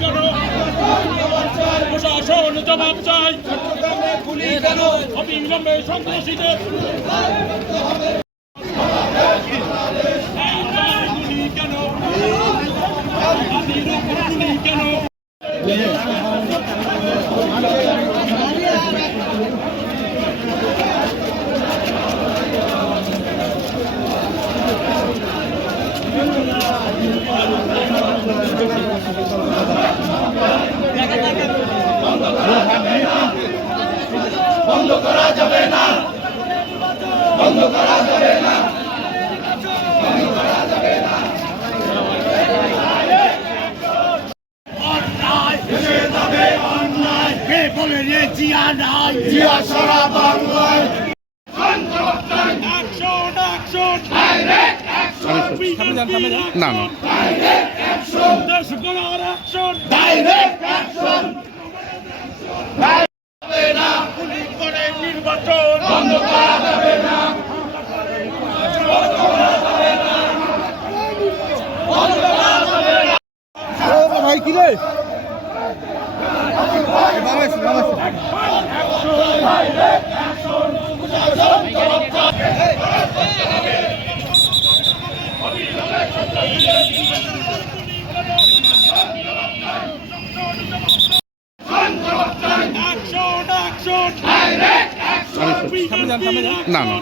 কেন প্রশাসন জবাব চাই। অবিলম্বে সন্ত্রাসীদের। গুলি কেন হাতির উপর গুলি কেন কে বলে রে জিয়া নাই জিয়া সারা বাংলায় অ্যাকশন অ্যাকশন ডাইরেক্ট অ্যাকশন না, না। ডাইরেক্ট অ্যাকশন না ভাই অ্যাকশন অ্যাকশন ডাইরেক্ট অ্যাকশন না, না।